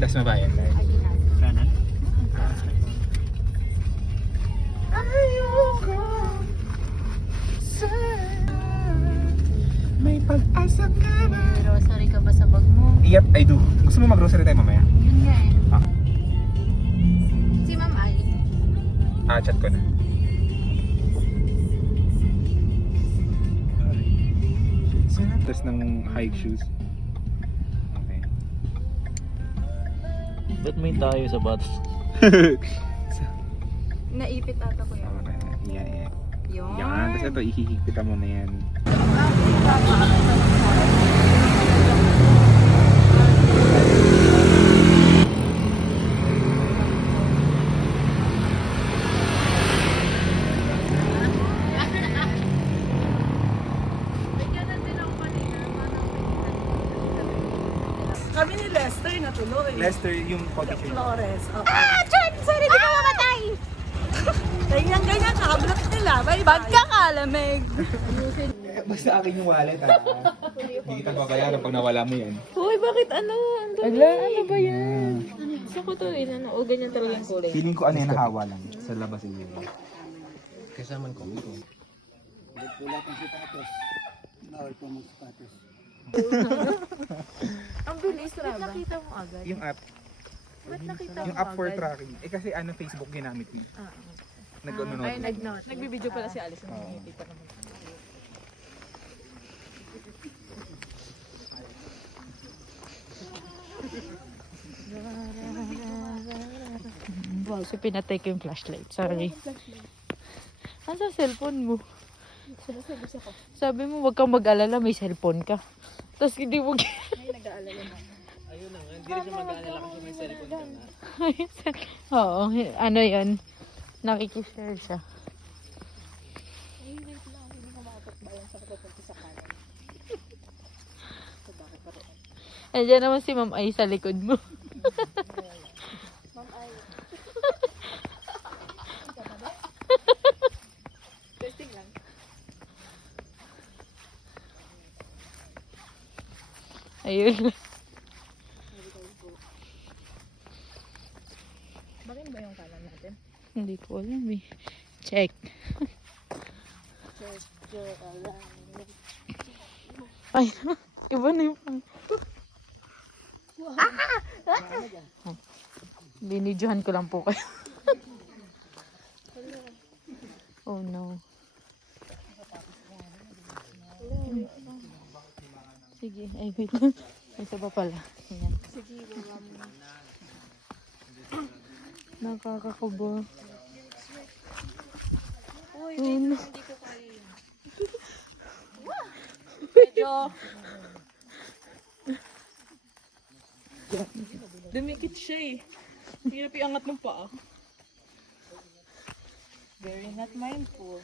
Das mabayan tayo. Kanan? Ayoko sana may pag-asa ka ba? Grocery ka ba sa bag mo? Yep, I do. Gusto mo mag-grocery tayo mamaya? Yun nga eh. Ah. Si Ma'am Ay. Chat ko na. Tapos ng hike shoes. Okay. Ba't may tayo sa batas? Naipit ata ko yun. Okay. Yeah. Yun. Yan. Tapos ito, ihihigpitan mo na yan. Kami ni Lester natuloy. Lester, yung coffee shop. Flores. Oh. Chon! Sorry, di ka mamatay! Ganyan, kablot nila. Bye-bye. Pagkakalamig! Basta akin yung wallet ha. Hindi kita babayaran pag nawala mo yan. Hoy, bakit ano? Ano ba yan? Saan ko to rin? O ganyan talaga yung kulay? Feeling ko ano yung nahawa lang. Sa labas yun. Kasaman ko. Ang bilis, Ba't nakita mo agad? Yung app. Ba't nakita mo Yung app for agad? tracking. Eh kasi ano Facebook ginamit mo. Nag-ano Ay, nag-note. Nagbibideo pala si Alice. Nakikita naman. Wow, so pinatay ko yung flashlight. Sorry. Ano sa cellphone mo? Sabi mo, wag kang mag-alala, may cellphone ka. Tapos hindi mo... Ayun na nga, hindi rin siya mag-aalala kasi may cellphone ka na. Oo, ano yun? Nakikishare siya. Andiyan naman si Ma'am Ay sa likod mo. Ma'am Ay. Testing lang. Ayun. Bakit ba yung kanan natin? Hindi ko alam eh. Check. Ay, iba na yung pang... Binidyohan ko lang po kayo. Oh no. Sige, ay wait lang. May isa pa pala. Ayan. Nakakakubo. Uy, hindi ko kaya yun. Medyo dumikit siya eh. Hirap iangat ng paa. Very not mindful.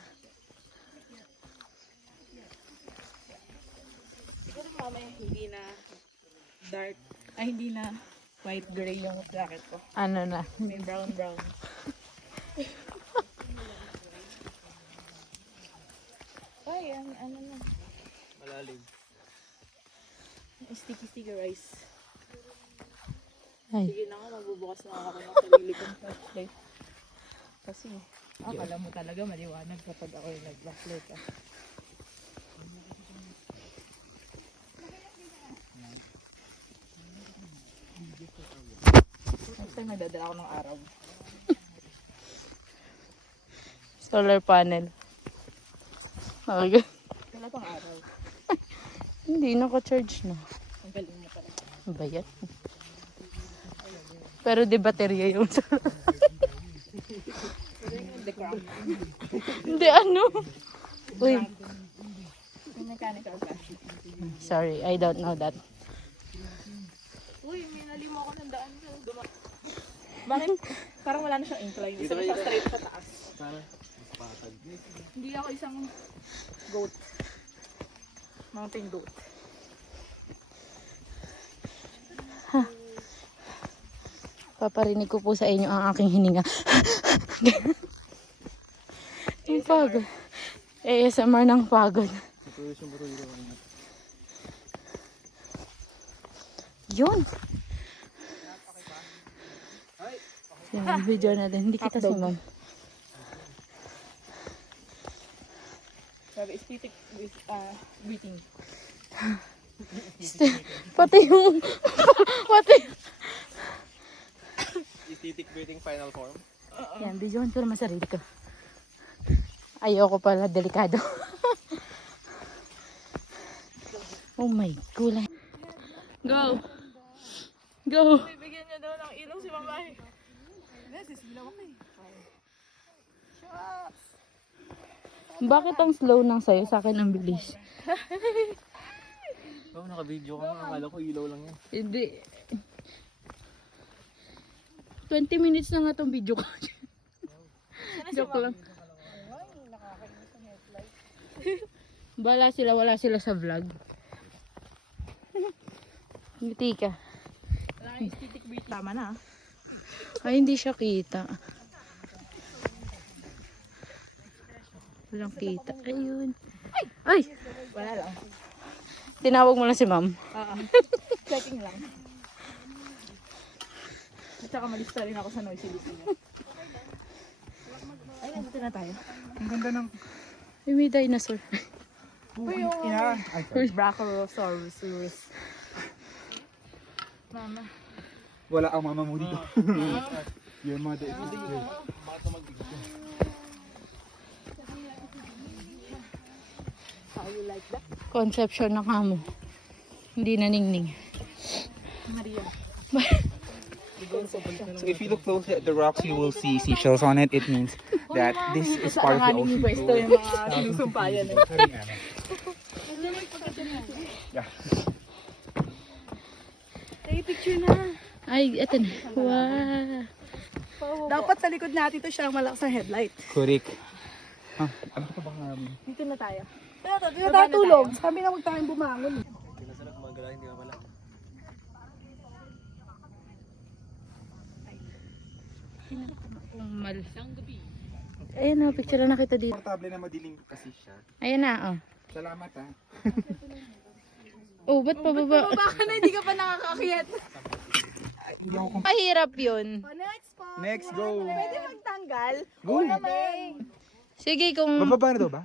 Siguro mamaya hindi na dark, ay hindi na white gray yung jacket ko. Ano na? May brown. Ay, ano na. Malalim. Sticky rice. Ay. Sige na nga, magbubukas na ako ng sarili kong flashlight. Kasi, akala mo talaga maliwanag kapag ako yung nag-flashlight. Next time, nagdadala ako ng araw. Solar panel. Okay. Wala pang araw. Hindi, naka-charge na. Ang galing mo pala. Bayat. Pero di baterya yung hindi ano. Uy. Mechanical flashlight. Sorry, I don't know that. Uy, may nalimo ako ng daan. Bakit? Parang wala na siyang incline. Isa na siya straight sa taas. Para patag. Hindi ako isang goat. Mountain goat. Paparinig ko po sa inyo ang aking hininga. Yung pagod. ASMR ng pagod. Yun. Yan, video natin. Hindi kita si ma'am. Sabi, aesthetic breathing. Pati yung... Pati... Aesthetic breathing final form. Yan, videohan ko naman sarili ko. Ayoko pala, delikado. Oh my gulay. Go! Go! Bibigyan niya daw ng ilaw si Mamay. Bakit ang slow ng sayo? Sa akin ang bilis. Oo, naka-video ka nga. Akala ko ilaw lang yan. Hindi. 20 minutes na nga tong video ko. Joke lang. Bala sila, wala sila sa vlog. Ngiti ka. Aesthetic breathing. Tama na. Ay, hindi siya kita. Walang kita. Ayun. Ay! Wala lang. Tinawag mo lang si ma'am. Checking lang. At saka malista rin ako sa noisy listening. Ay, nandito na tayo. Ang ganda ng... Ay, may dinosaur. Ina. Ay, sorry. Brachiosaurus. Mama. Wala ang mama mo dito. Your mother is here. How you like that? Conception ng amo. Hindi naningning. Maria. So if you look closely at the rocks, you will see seashells on it. It means that this is part of the ocean Pwesto floor. yung mga sinusumpayan. Yeah. Take picture na. Ay, eto na. Wow. Dapat sa likod natin to siya ang malakas na headlight. Correct. Ah, ano ka ba nga? Dito na tayo. Dito na tayo tulog. Sabi na huwag tayong bumangon. Pinasarap gumagala, hindi ka pala. Ayan na, picture na kita dito. Portable na madilim kasi siya. Ayan na, oh. Salamat ha. Oh, ba't pababa? Baka na hindi ka pa nakakakiyat. Hindi ako Mahirap yun. Next po. Next, go! Pwede magtanggal. Go! Sige, kung... Bababa na daw ba?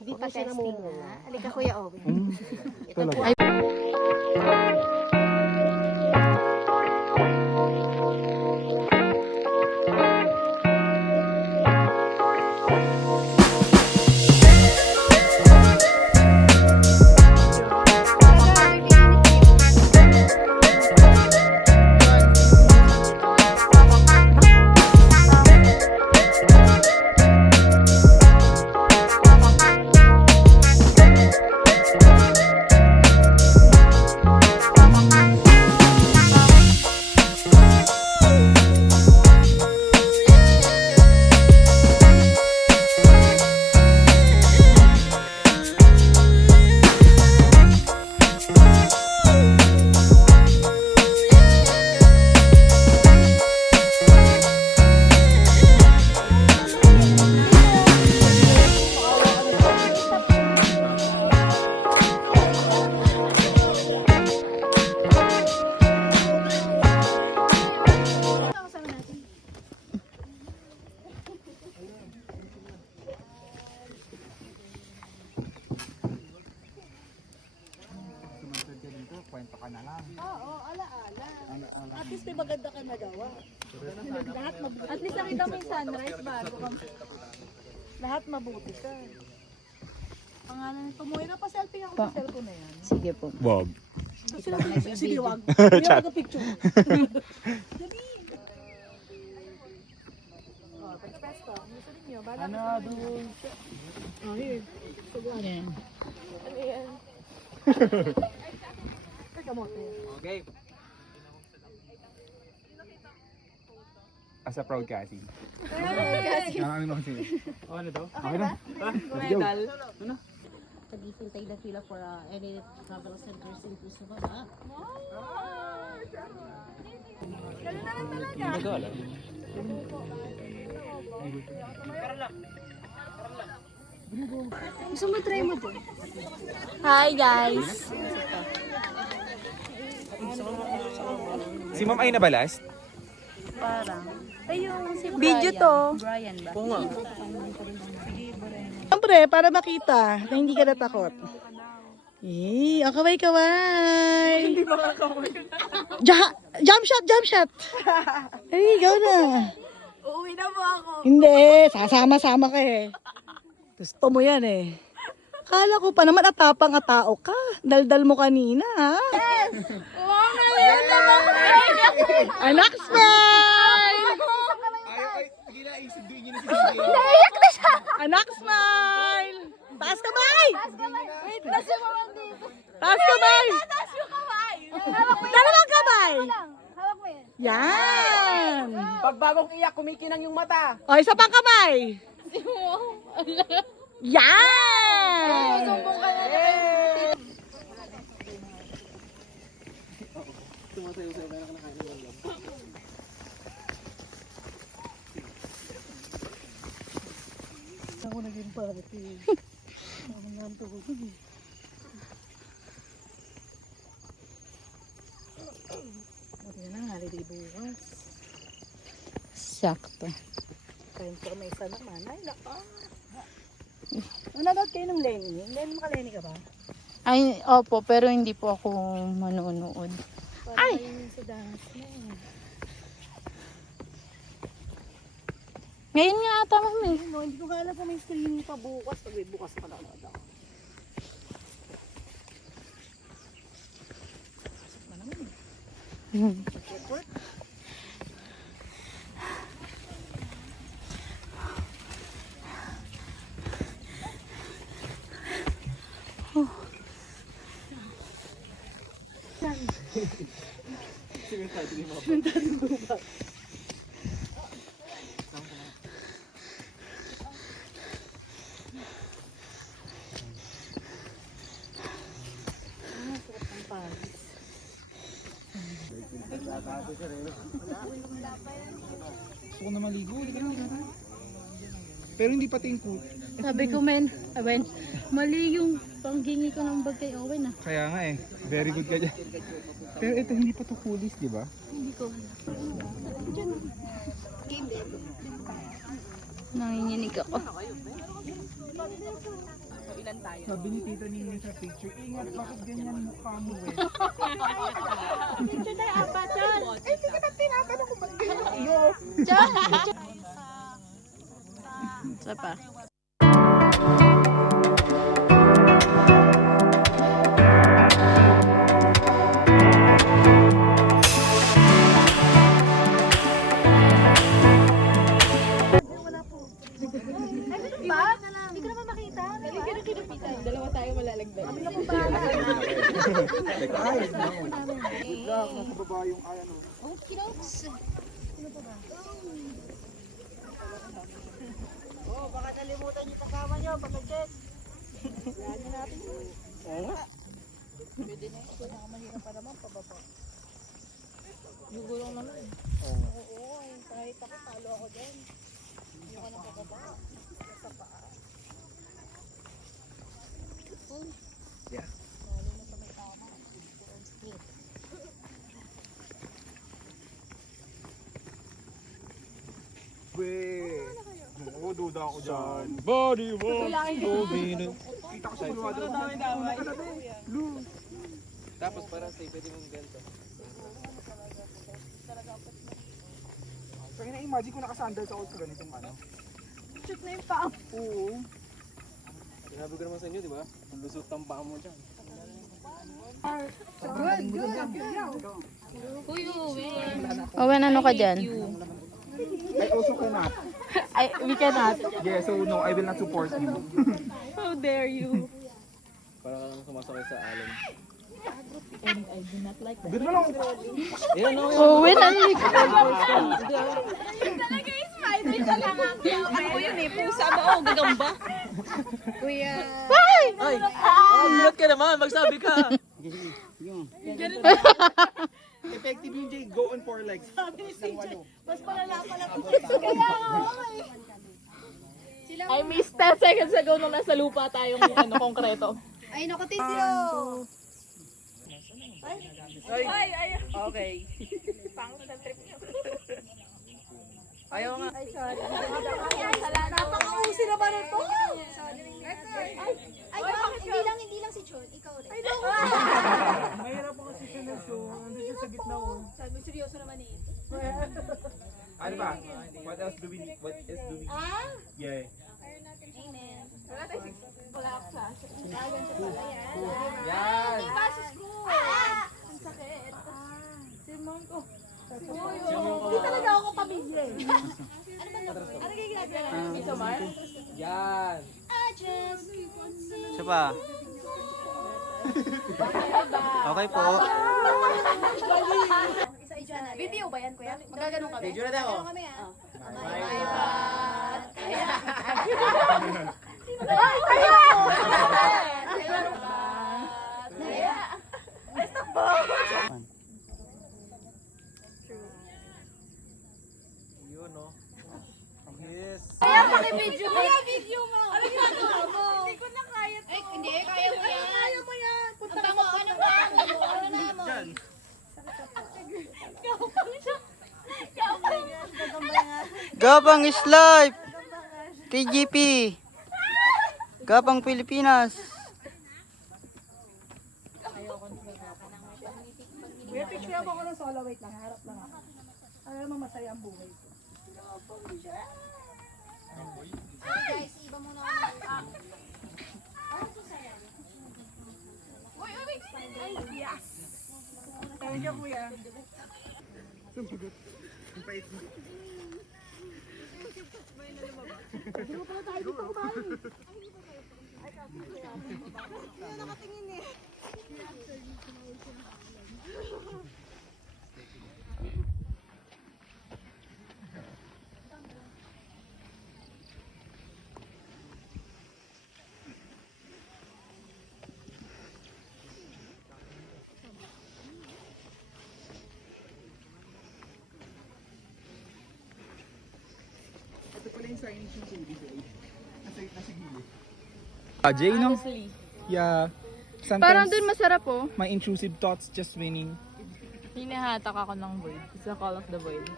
Hindi pa testing na. Halika Kuya Owen. Talaga. Kwento ka na lang. Oo, alaala. At least may maganda ka nagawa. At least nakita mo yung sunrise bago ka. Lahat mabuti ka. Pangalan nito mo, pa-selfie ako sa cellphone na yan. Sige po. Wag. Sige, wag. Hindi ako picture. Dali. Oh, pag-pesto. Gusto ninyo, bala Ano, doon? Oh, here. Ayan. Ano yan? Kamote. Okay. As a proud Cassie. Kasi. Nakakami mo kasi. Oh, ano daw? Okay na. Medal. Paghihintay na sila for any travel centers in Puso Baba. Nagala. Gusto mo try mo to? Hi guys! Si Ma'am ay nabalas? Parang. Ay, yung si Video Brian. to. Brian ba? Oo nga. Siyempre, para makita na hindi ka natakot. Eh, ang kaway-kaway. Hindi makakaway. Jump shot, jump shot. Ay, ikaw na. Uuwi na po ako. Hindi, sasama-sama ka eh. Gusto mo yan eh. Kala ko pa naman atapang tao ka. Daldal mo kanina ha. Anak smile! Anak smile! Taas kamay! Wait, nasa mga dito. Taas kamay! Taas yung kamay. Dalawang kamay! Hawak mo yan. Yan! Pag bagong iyak, kumikinang yung mata. O, isa pang kamay! Yan! Sumbong ka na. Sumasayo-sayo ka na kinakain ng ulam. Ako naging party. Ako nantukot. Buti na lang, holiday bukas. Sakto. Kain ko may isa naman. Ay, naka. Nanonood kayo ng Lenny? Lenny, maka-Lenny ka ba? Ay, opo, pero hindi po ako manonood. Ay! Sa dance mo. Ngayon nga ata, mami. No, hindi ko kala pa may streaming pa bukas. Pag may bukas pa nanonood ako. Gusto ko na maligo. Pero hindi pati yung cool. Sabi ko, Awen, mali yung panggingi ko ng bag kay Owen ah. Kaya nga eh. Very good ka dyan. Pero ito hindi pa to coolies, di ba? Hindi ko. Nanginginig ako. Sabi ni Tita Nini sa picture, ingat bakit ganyan mukha mo eh. Picture tayo, apat yan. Ay, hindi kita tinatanong kung ba't ganyan iyo. Isa pa. Ba? Hindi ko naman makita. Dalawa tayo malalagdag. Like eyes, no? Good luck, nasa baba yung ay ano. Okay, dokes. Oh, baka nalimutan yung kasama nyo pag nag-check. Yan nyo natin. Oo nga. Pwede na yun. Mahirap pa naman pababa. Gugulong naman. Oo, kahit ako talo ako dyan. Hindi ako nang pababa. Sa paa. Yeah. Lalo na sa may tama. Weh. Oo, duda ako dyan. Body wants to be the... Kita ko sa bulwado. Tapos para safe, pwede mong ganito. So, ina-imagine ko nakasandals ako sa ganitong ano. Shoot na yung paa. Oo. Sinabi ko naman sa inyo, di ba? Ang lusot ang paa mo dyan. Owen, ano ka dyan? I also cannot. We cannot. Yeah, so no, I will not support you. How dare you? Para kang sumasakay sa alon. Dito lang. Ayan o, Owen, ano yun? Talaga yung spider siya lang. Ano ko yun eh? Pusa ba o gagamba? Kuya. Ay! Mulat ka naman, magsabi ka! Effective yung Jay, go on 4 legs. Mas palala pala po. Kaya okay. I missed 10 seconds ago nung nasa lupa tayong konkreto. Ay, naku, thank you. Okay. Ayaw nga. Napaka-usi na ba nito? Hindi lang si Chon, ikaw rin. Mahirap ako kasi siya nagso. Nandun siya sa gitna ko. Sabi, seryoso naman eh. Ano ba? What else do we need? What else do we need? Yeah. Amen. Wala ako sa ganito pala yan. Yan. Basos ko. Ang sakit. Simon ko. Hindi talaga ako kapamilya eh. Ano kayo ginagawa? Yan. I just want to Siya pa. Okay po. Isa-isa na. Video ba yan, kuya? Magaganon kami? Video na daw. Maganon kami, ah. Yun, no? Yes. Video mo. Kuya, video mo. Ano ginagawa mo? Hindi ko na kaya to. Ay, hindi. Kaya mo yan. Kaya mo yan. Punta mo. Ano ba? Ano na mo? Gabang is life. TGP. Gabang Pilipinas. Kuya, picture ako ng solo. Wait lang, harap lang ako. Alam mo, masaya ang buhay ko. Guys, iba muna ako. Thank you, kuya. Ito pala yung signage ng tubig. Nasa gilid. Jay, no? Yeah. Sometimes Parang dun masarap oh. my intrusive thoughts just winning. Hinahatak ako ng bird. It's the call of the bird.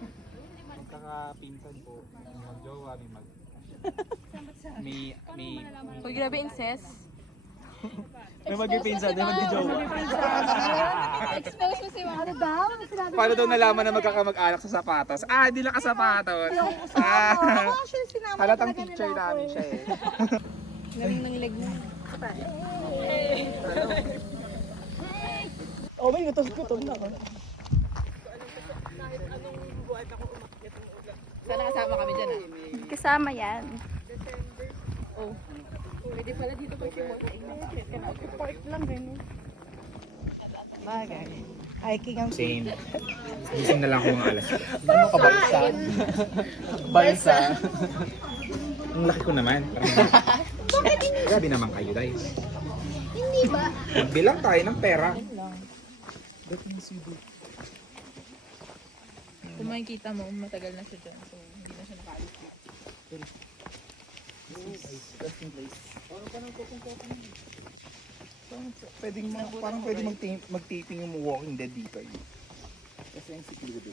Magkakapinsan po. Mag-jowa, may Pag grabe incest. may magpipinsan, may mag-jowa. Expose mo si Mama. Ano daw? Sinabi Paano daw nalaman na magkakamag-anak sa sapatos? Ah, hindi lang kasapatos. Ah, actually, sinama halatang talaga teacher nila ako namin siya eh. Galing ng leg mo. Oh, may gutom na ako. Sana kasama kami dyan ah. Kasama yan. Pwede pala dito pag Park lang, ganyan. Bagay. Hiking ang Same. Gising na lang ako mga alas. Ano ka, balsa? Balsa. Ang laki ko naman. Grabe naman kayo, guys. Hindi ba? Magbilang tayo ng pera. Kung makikita mo, matagal na siya dyan. So, hindi na siya nakaalis dito. Parang pwede mag-taping yung Walking Dead dito. Kasi yung security.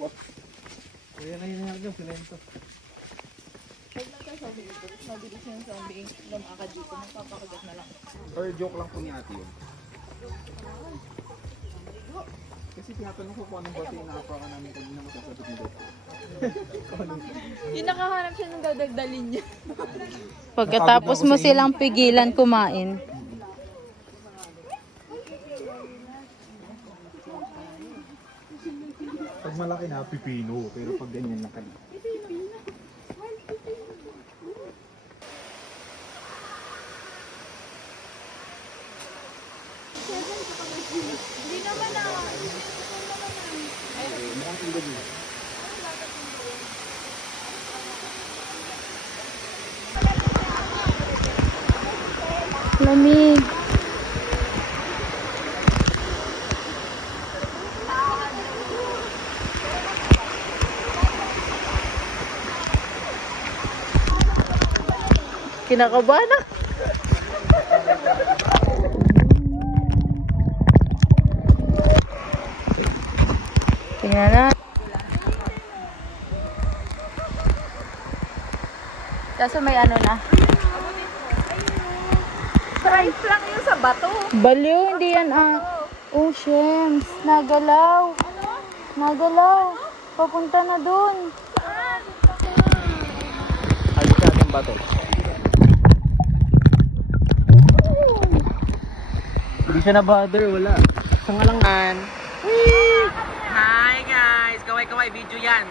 What? Kuya na yun nga, sinento. Pag nagka-zombie dito, mabilis yung zombie. Lumakad dito, magpapakagat na lang. Or joke lang po ni ate yun. Kasi tinatanong ko kung anong bote yung nakapaka namin kanina masasagot ni Bote. Yung nakahanap siya ng dadagdalin niya. Pagkatapos mo silang pigilan kumain. Pag malaki na, pipino. Pero pag ganyan lang kanina. Lamig. Kinakabahan na. Tingnan na. Kaso may ano na. Stripe lang yun sa bato. Baliw, hindi yan oh, Shems. Nagalaw. Nagalaw. Papunta na dun. Halik natin ba to? Hindi siya na-bother, wala. Sanga lang. Hi guys! Kaway-kaway video yan.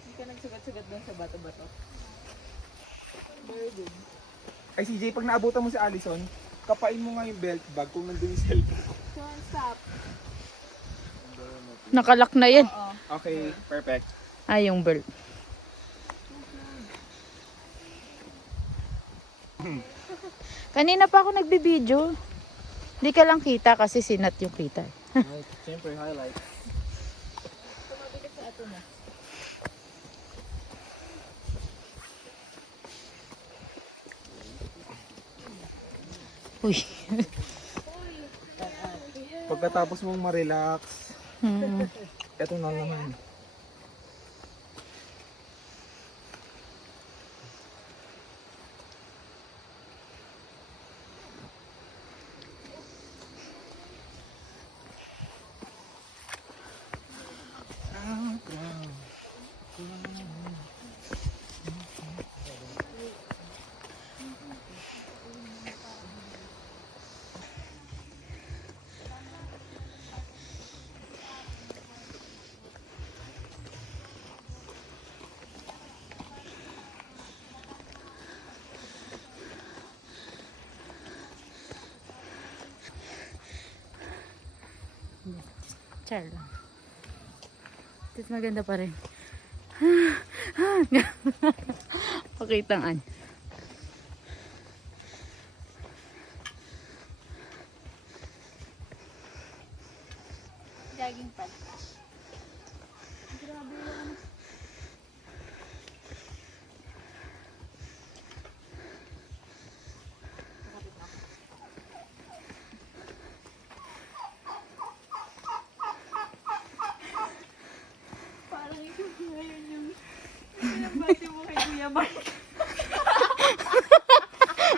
Hindi ka nagsugat-sugat dun sa bato-bato. Ay CJ, pag naabutan mo si Allison, kapain mo nga yung belt bag kung nandun yung cellphone. Nakalak na yan. Okay, perfect. Ay, yung belt. Kanina pa ako nagbibideo. Hindi ka lang kita kasi sinat yung kita. Siyempre, highlight. Uy. Pagkatapos mong ma-relax, Hmm. eto na naman. Char lang. Tit maganda pa rin. Pakitangan. Jogging pad.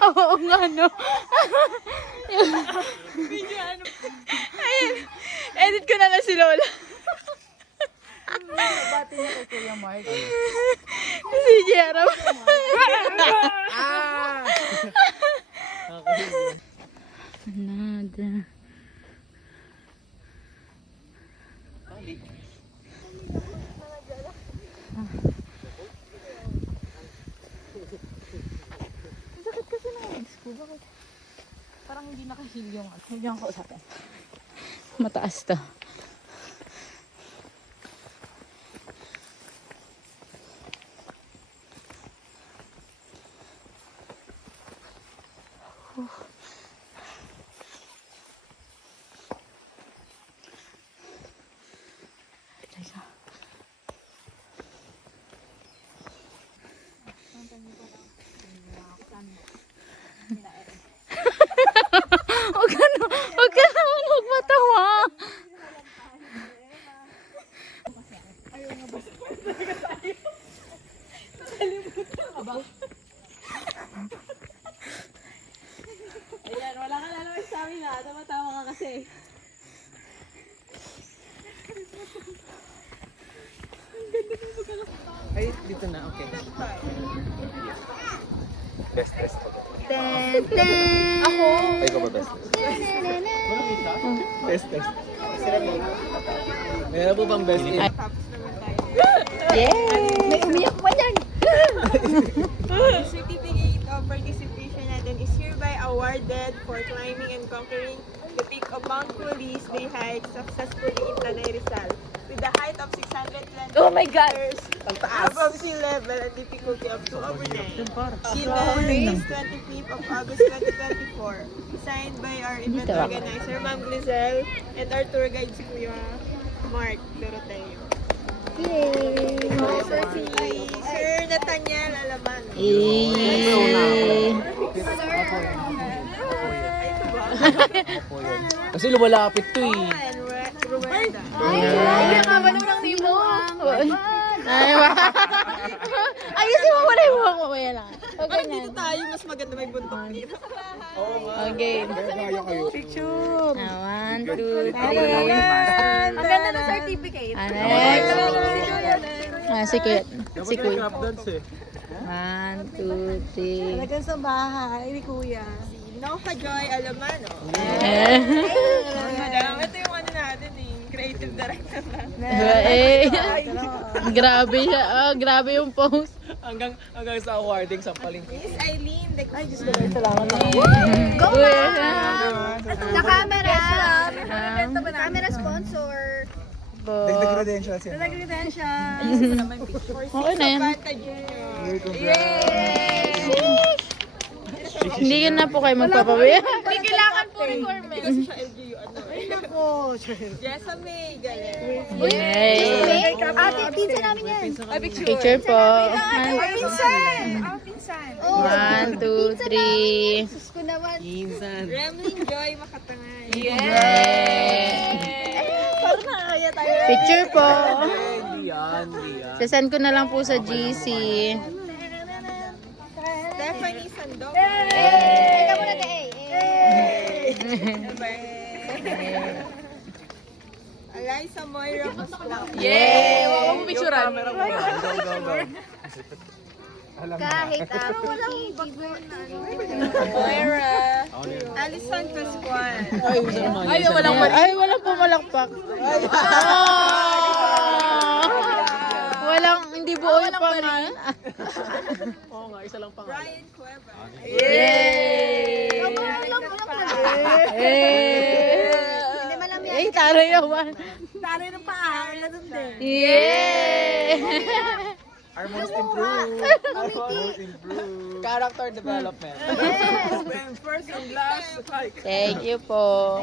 Oo nga, no? Ayun. Edit ko na lang si Lola. natin yung kay Kuya Mark. Si Jero. Another. Sakit kasi ng legs ko. Bakit? Parang hindi nakahil yung ano. Hindi ako kausapin. Mataas to. Huwag ka naman magmatawa. Ayan, wala ka na naman sa amin ha. Tama-tama ka kasi. Ay, dito na. Okay. Best test. Ako. Ay, ko ba best test? Best test. Meron po bang best test? May umiyak pa dyan. Certificate of participation natin is hereby awarded for climbing and conquering the peak of Mount Pulis Bay Hike successfully in Tanay Rizal with a height of 620 Oh my God. meters above sea level and difficulty of 2 over 9. Given race 25th of August 2024. Signed by our event organizer, Ma'am Glizel, and our tour guide, si Kuya Mark Doroteo. Also si Sir Nathaniel Alaman. Kasi lumalapit to eh. And Rueda. Ay, nakabalong ng nimo. Ayusin mo muna yung buhok mo. Mamaya lang. Parang dito tayo, mas maganda may buntok dito. Okay. Kaya kayo. Picture. 1, 2, 3. Ang ganda ng certificate. Si Kuya. Si Kuya. Crop dance eh. 1, 2, 3. Talagang sa bahay ni Kuya. Noha Joy Alamano. Madam, ito yung ano natin eh, creative director natin. Grabe siya. Oh, grabe yung post. Hanggang sa awarding sa palengke. Miss Eileen, the Ay, Diyos ko, salamat na. The camera! Camera sponsor. Dagdag credentials yan. Okay na yan. Bata Junior. Hindi ka na po kayo magpapawi. Hindi kailangan po requirement. Kasi siya LGU ano eh. Jesame, galing. Yay! Ate, pinsa namin yan. Picture po. Pinsan! Pinsan! 1, 2, 3. Sus ko naman. Insan. Remlin Joy Makatangay. Picture po. Lian. Sasend ko na lang po sa GC. Stephanie Sandok. Ikaw muna, Day. Eliza Moira Pascual. Yay! Huwag mo picturean. Kahit ako. Moira. Alison Pascual. Walang pumalakpak. Walang, hindi buo yung pangalan. Oo nga, isa lang pangalan. Brian Cueva. Yay! Yay! Taray naman. Taray ng paa. Yay! Our most improved. Character development. First and last. Thank you po.